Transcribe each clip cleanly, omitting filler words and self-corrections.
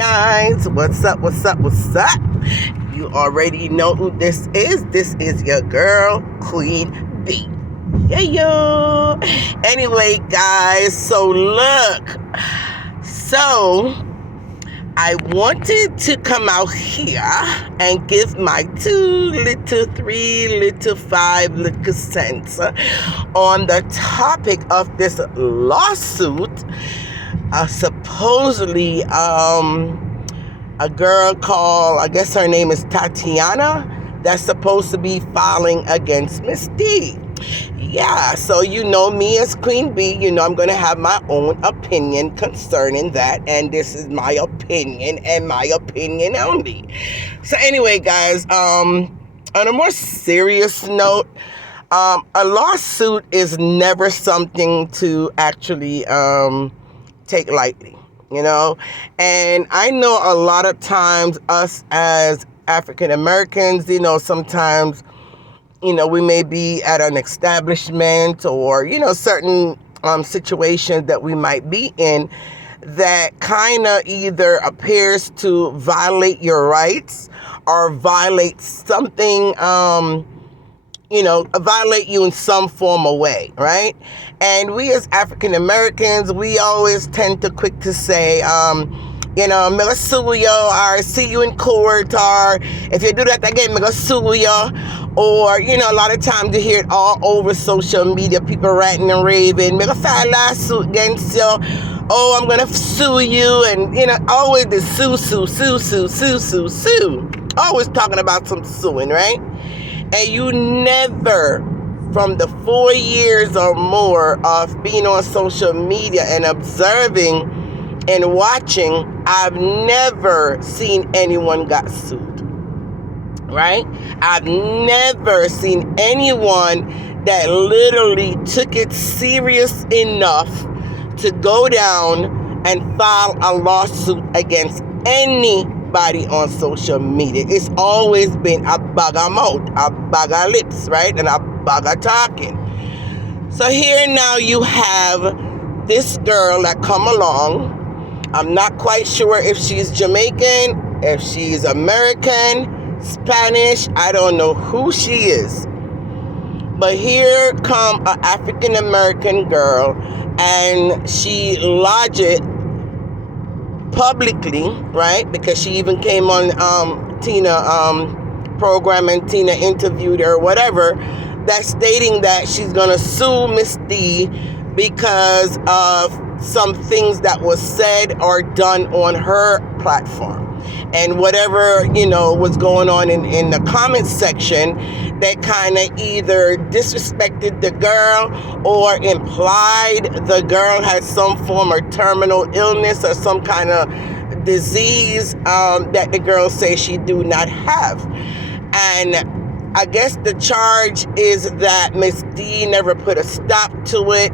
Guys, what's up? You already know who this is. This is your girl, Queen B. Yeah, yo. Anyway, guys, so I wanted to come out here and give my 2 little, 3 little, 5 little cents on the topic of this lawsuit. Supposedly, a girl called, I guess her name is Tatiana, that's supposed to be filing against Miss D. Yeah, so you know me as Queen B, you know I'm going to have my own opinion concerning that, and this is my opinion and my opinion only. So anyway, guys, on a more serious note, a lawsuit is never something to actually take lightly, you know. And I know a lot of times us as African Americans, you know, sometimes, you know, we may be at an establishment or, you know, certain situations that we might be in that kind of either appears to violate your rights or violate something, you know, violate you in some form or way, right? And we as African Americans, we always tend to quick to say, you know, I'm gonna sue you, or see you in court, or if you do that again, I'm gonna sue you. Or, you know, a lot of times you hear it all over social media, people ranting and raving, I'm gonna file a lawsuit against you, oh, I'm gonna sue you, and, you know, always the sue. Always talking about some suing, right? And you never, from the 4 years or more of being on social media and observing and watching, I've never seen anyone got sued, right? I've never seen anyone that literally took it serious enough to go down and file a lawsuit against anybody on social media. It's always been a bag of mouth, a bag of lips, right? And a bag of talking. So here now you have this girl that come along. I'm not quite sure if she's Jamaican, if she's American, Spanish, I don't know who she is. But here come an African American girl, and she lodged it publicly, right? Because she even came on Tina program, and Tina interviewed her or whatever, that's stating that she's gonna sue Miss D because of some things that was said or done on her platform. And whatever, you know, was going on in the comment section that kind of either disrespected the girl or implied the girl had some form of terminal illness or some kind of disease that the girl says she do not have. And I guess the charge is that Miss D never put a stop to it.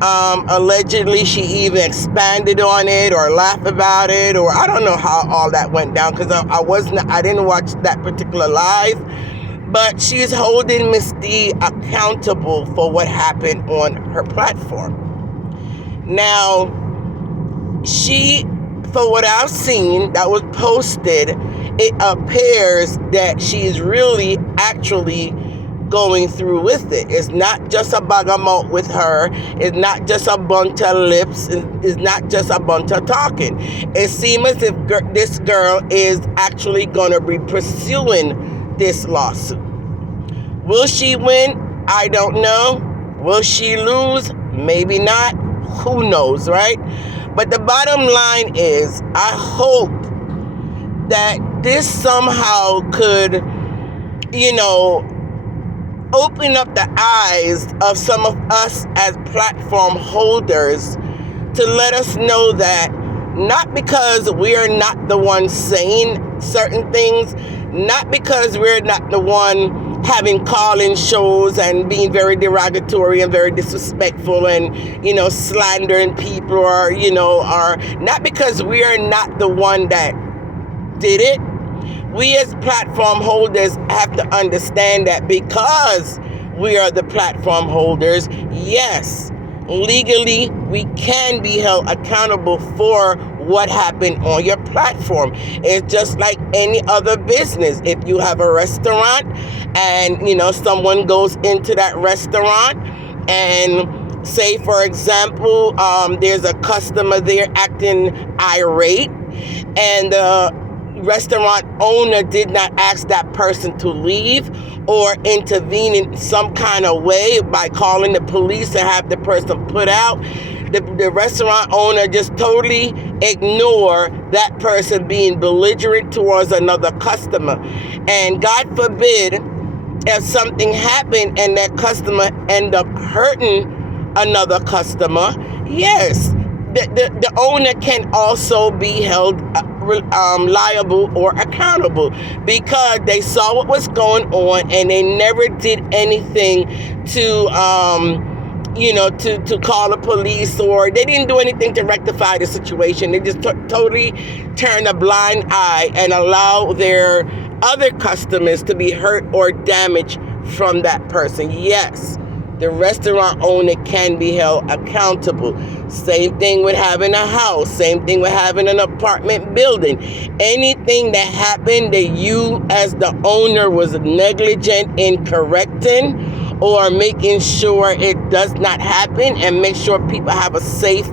Allegedly, she even expanded on it or laughed about it, or I don't know how all that went down because I didn't watch that particular live. But she's holding Miss D accountable for what happened on her platform. Now, she, for what I've seen that was posted, it appears that she's really actually going through with it. It's not just a bag of mouth with her. It's not just a bunch of lips. It's not just a bunch of talking. It seems as if this girl is actually going to be pursuing this lawsuit. Will she win? I don't know. Will she lose? Maybe not. Who knows, right? But the bottom line is, I hope that this somehow could, you know, open up the eyes of some of us as platform holders to let us know that not because we're not the one saying certain things, not because we're not the one having call-in shows and being very derogatory and very disrespectful and, you know, slandering people, or, you know, or not because we are not the one that did it. We as platform holders have to understand that because we are the platform holders, yes, legally we can be held accountable for what happened on your platform. It's just like any other business. If you have a restaurant and, someone goes into that restaurant and say, for example, there's a customer there acting irate, and the restaurant owner did not ask that person to leave or intervene in some kind of way by calling the police to have the person put out. The restaurant owner just totally ignore that person being belligerent towards another customer. And God forbid, if something happened and that customer end up hurting another customer, yes, the owner can also be held liable or accountable, because they saw what was going on and they never did anything to to call the police, or they didn't do anything to rectify the situation. They just totally turned a blind eye and allow their other customers to be hurt or damaged from that person. Yes, the restaurant owner can be held accountable. Same thing with having a house. Same thing with having an apartment building. Anything that happened that you as the owner was negligent in correcting or making sure it does not happen, and make sure people have a safe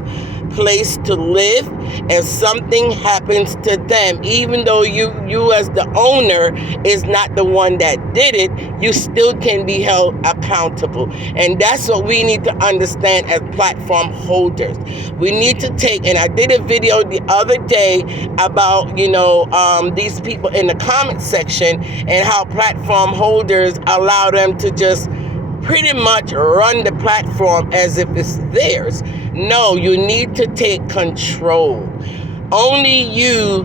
place to live, and something happens to them, even though you as the owner is not the one that did it, you still can be held accountable. And that's what we need to understand as platform holders. We need to take, and I did a video the other day about these people in the comment section and how platform holders allow them to just pretty much run the platform as if it's theirs. No, you need to take control. Only you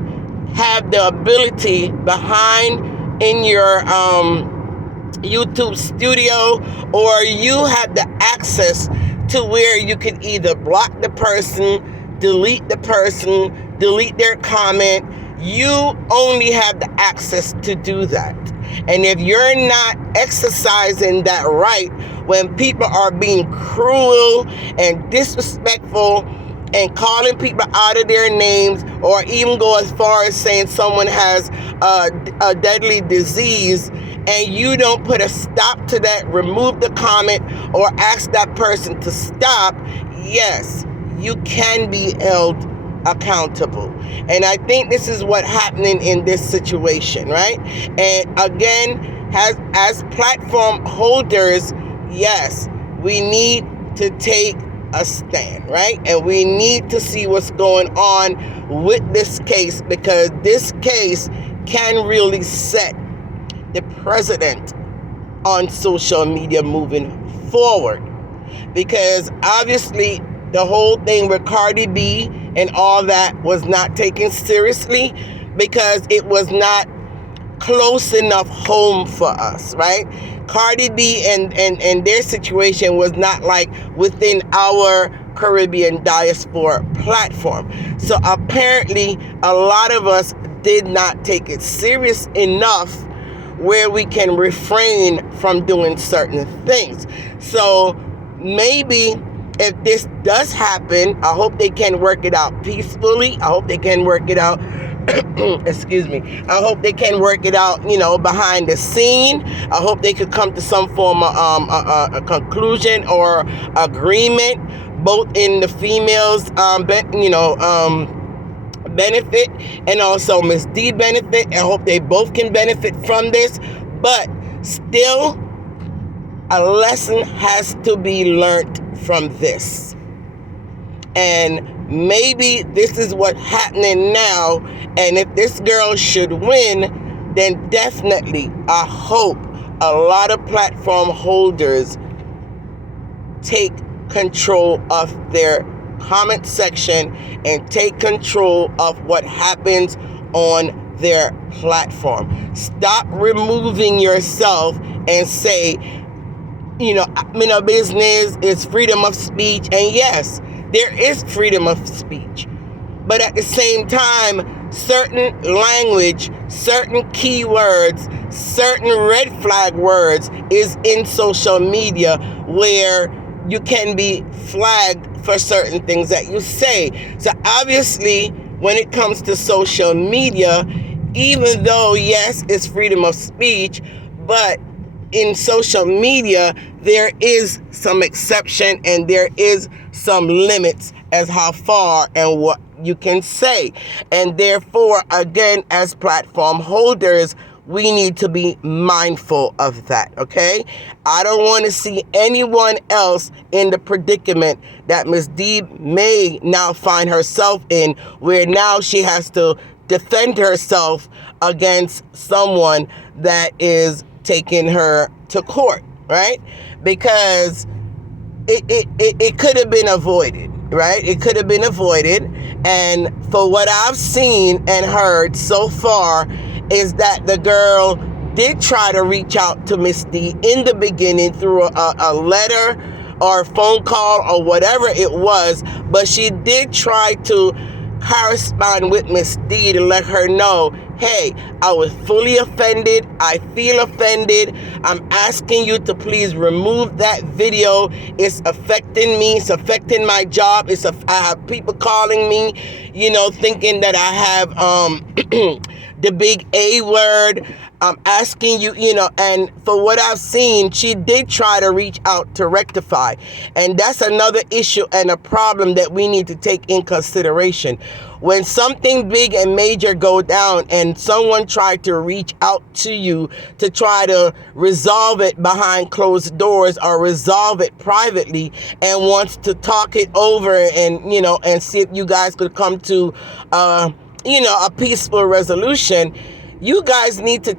have the ability behind in your YouTube studio, or you have the access to where you can either block the person, delete their comment. You only have the access to do that. And if you're not exercising that right, when people are being cruel and disrespectful and calling people out of their names, or even go as far as saying someone has a deadly disease, and you don't put a stop to that, remove the comment, or ask that person to stop, yes, you can be held accountable. And I think this is what's happening in this situation, right? And again, as platform holders, yes, we need to take a stand, right? And we need to see what's going on with this case, because this case can really set the precedent on social media moving forward. Because obviously the whole thing with Cardi B and all that was not taken seriously, because it was not close enough home for us, right? Cardi B and their situation was not like within our Caribbean diaspora platform. So apparently a lot of us did not take it serious enough where we can refrain from doing certain things. So maybe if this does happen, I hope they can work it out peacefully. I hope they can work it out excuse me. I hope they can work it out, behind the scene. I hope they could come to some form of a conclusion or agreement, both in the females, benefit, and also Miss D benefit. I hope they both can benefit from this. But still, a lesson has to be learned from this. And maybe this is what's happening now. And if this girl should win, then definitely I hope a lot of platform holders take control of their comment section and take control of what happens on their platform. Stop removing yourself and say, business is freedom of speech. And yes, there is freedom of speech. But at the same time, certain language, certain keywords, certain red flag words is in social media where you can be flagged for certain things that you say. So obviously, when it comes to social media, even though, yes, it's freedom of speech, but in social media, there is some exception and there is some limits as how far and what you can say. And therefore, again, as platform holders, we need to be mindful of that, okay? I don't want to see anyone else in the predicament that Miss D may now find herself in, where now she has to defend herself against someone that is taking her to court, right? Because it could have been avoided, right? It could have been avoided. And for what I've seen and heard so far is that the girl did try to reach out to Miss D in the beginning through a letter or a phone call or whatever it was, but she did try to correspond with Miss D to let her know, hey, I was fully offended. I feel offended. I'm asking you to please remove that video. It's affecting me. It's affecting my job. I have people calling me, thinking that I have the big A word. I'm asking you, and for what I've seen, she did try to reach out to rectify. And that's another issue and a problem that we need to take in consideration. When something big and major go down and someone tried to reach out to you to try to resolve it behind closed doors or resolve it privately and wants to talk it over and, and see if you guys could come to, a peaceful resolution, you guys need to,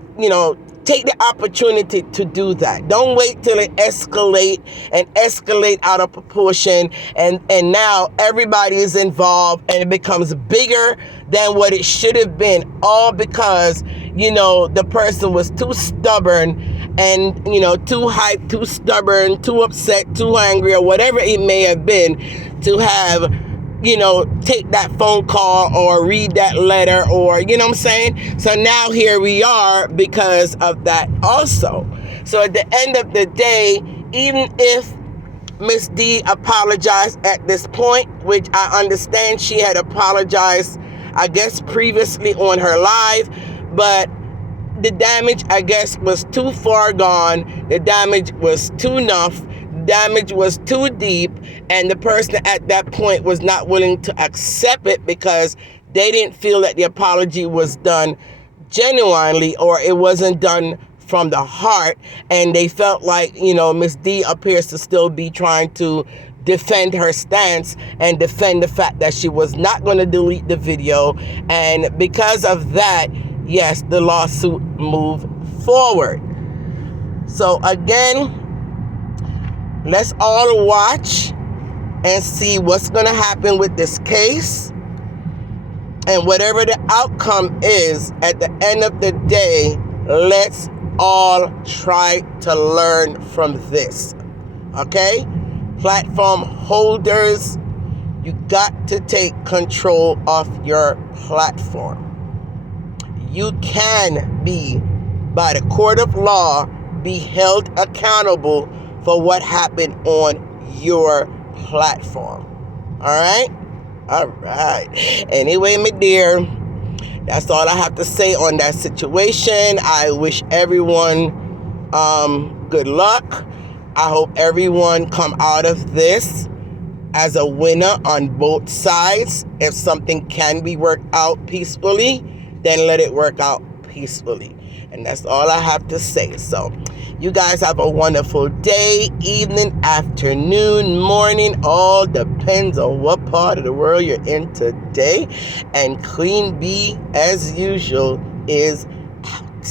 take the opportunity to do that. Don't wait till it escalate out of proportion. And now everybody is involved and it becomes bigger than what it should have been, all because, the person was too stubborn and, too hyped, too stubborn, too upset, too angry, or whatever it may have been to have, take that phone call or read that letter or, what I'm saying? So now here we are because of that also. So at the end of the day, even if Miss D apologized at this point, which I understand she had apologized, I guess, previously on her live, but the damage, I guess, was too far gone. The damage was too enough. Damage was too deep, and the person at that point was not willing to accept it because they didn't feel that the apology was done genuinely or it wasn't done from the heart, and they felt like, Miss D appears to still be trying to defend her stance and defend the fact that she was not going to delete the video, and because of that, yes, the lawsuit moved forward. So again, let's all watch and see what's going to happen with this case. And whatever the outcome is, at the end of the day, let's all try to learn from this. Okay? Platform holders, you got to take control of your platform. You can be, by the court of law, be held accountable for what happened on your platform. All right. Anyway, my dear, that's all I have to say on that situation. I wish everyone good luck. I hope everyone come out of this as a winner on both sides. If something can be worked out peacefully, then let it work out peacefully. And that's all I have to say. So you guys have a wonderful day, evening, afternoon, morning. All depends on what part of the world you're in today. And Queen Bee, as usual, is out.